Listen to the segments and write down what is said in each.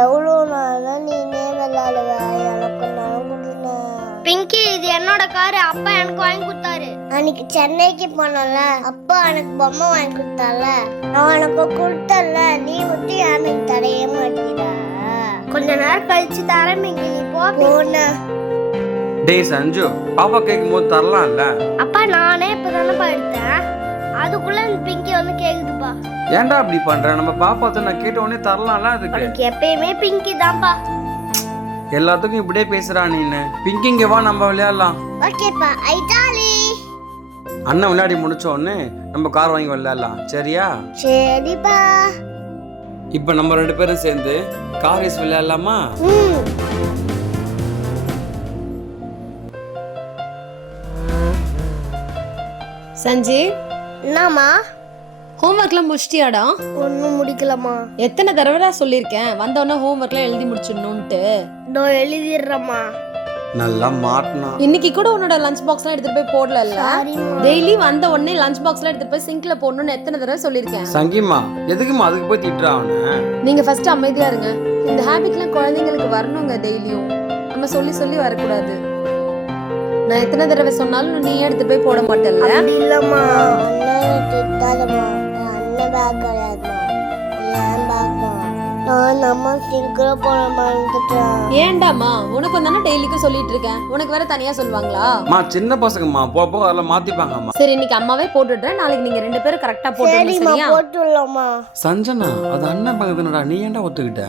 எவ்வளோ நாளும் நீனே நல்லா எனக்கு நான் பிங்கி இது என்னோட காரு. அப்பா எனக்கு வாங்கி கொடுத்தாரு. அன்னைக்கு சென்னைக்கு போனல அப்பா எனக்கு பொம்மை வாங்கி கொடுத்தால நான் அப்போ கொடுத்தல நீ மட்டும் யாமே தரைய மாட்டீரா கொஞ்ச நேரம் கழிச்சு தரேன் பிங்கி நீ போ போன டேய் சஞ்சு பாப்பா கேட்கும் போது தரலாம்ல? அப்பா நானே இப்பதானப்பா எடுத்தேன். அதுக்குள்ள இந்த பிங்கி வந்து கேக்குதுப்பா. ஏன்டா அப்படி பண்ற? நம்ம பாப்பா தான் நான் கேட்ட உடனே தரலாம்ல அதுக்கு? உனக்கு எப்பயுமே பிங்கி தான்ப்பா. எல்லாத்துக்கும் இப்படியே பேசுறா நீனு பிங்கி இங்க வா நம்ம விளையாடலாம். ஓகேப்பா ஐடாலி அண்ணன் விளையாடி முடிச்ச உடனே நம்ம கார் வாங்கி விளையாடலாம். சரியா? சரிப்பா. இப்போ நம்ம ரெண்டு பேரும் சேர்ந்து கார் ரேஸ் விளையாடலாமா? ம். சஞ்சி என்னம்மா ஹோம்ஒர்க்லாம் முடிச்சிட்டியாடா? ஒன்றும் முடிக்கலம்மா. எத்தனை தடவை சொல்லியிருக்கேன்? வந்தோடனே ஹோம்ஒர்க்லாம் எழுதி முடிச்சிடணுன்ட்டு இதோ எழுதிடுறேம்மா. நல்லா மாட்டினா. இன்னைக்கு கூட உன்னோட லஞ்ச் பாக்ஸ்லாம் எடுத்துட்டு போய் போடல சாரிம்மா. டெய்லி வந்த உடனே லஞ்ச் பாக்ஸ்லாம் எடுத்துட்டு போய் சிங்க்ல போடணும்னு எத்தனை தடவை சொல்லியிருக்கேன்? சங்கிமா எதுக்குமா அதுக்கு போய் திட்டுறா அவனை? நீங்க ஃபர்ஸ்ட் அமைதியா இருங்க. இந்த ஹேபிட்லாம் குழந்தைங்களுக்கு வரணுங்க டெய்லியும். நம்ம சொல்லி சொல்லி வரக்கூடாது. நான் எத்தனை தடவை சொன்னாலும் நீ எடுத்து போய் போட மாட்டேல்ல? அப்படி இல்லம்மா. அண்ணன் திட்டாதம்மா. அண்ணன் பேக் கிடையாதுமா என் பேக்மா நான் மறந்துட்டேன். ஏன்டாமா உனக்கு தானே டெய்லிக்கும் சொல்லிட்டு இருக்கேன். உனக்கு வேற தனியா சொல்லுவாங்களா? மா சின்ன பசங்கம்மா. போ போ அதெல்லாம் மாத்திப்பாங்கம்மா. சரி இன்னைக்கு அம்மாவே போட்டுடுறேன். நாளைக்கு நீங்க ரெண்டு பேரும் கரெக்டா போட்டுருங்க சரிம்மா சரியா? போட்டுடலாமா சஞ்சனா அது அண்ணன் பக்கத்துனடா நீ ஏன்டா ஒத்துக்கிட்ட?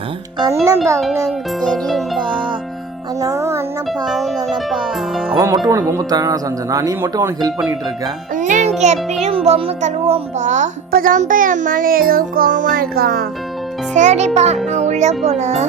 அண்ணன் பேக்னு எனக்கு தெரியும்பா. அதனாலும் அண்ணன் பாவம் அவன் மட்டும் உனக்கு ரொம்ப தரனா சஞ்சனா நீ மட்டும் உனக்கு ஹெல்ப் பண்ணிட்டு இருக்க? அண்ணனுக்கு எப்பயும் பொம்மை தருவோம்ப்பா இப்போதான்ப்பா என் மேலே ஏதோ கோபமாக இருக்கான். சரிப்பா நான் உள்ளே போனேன்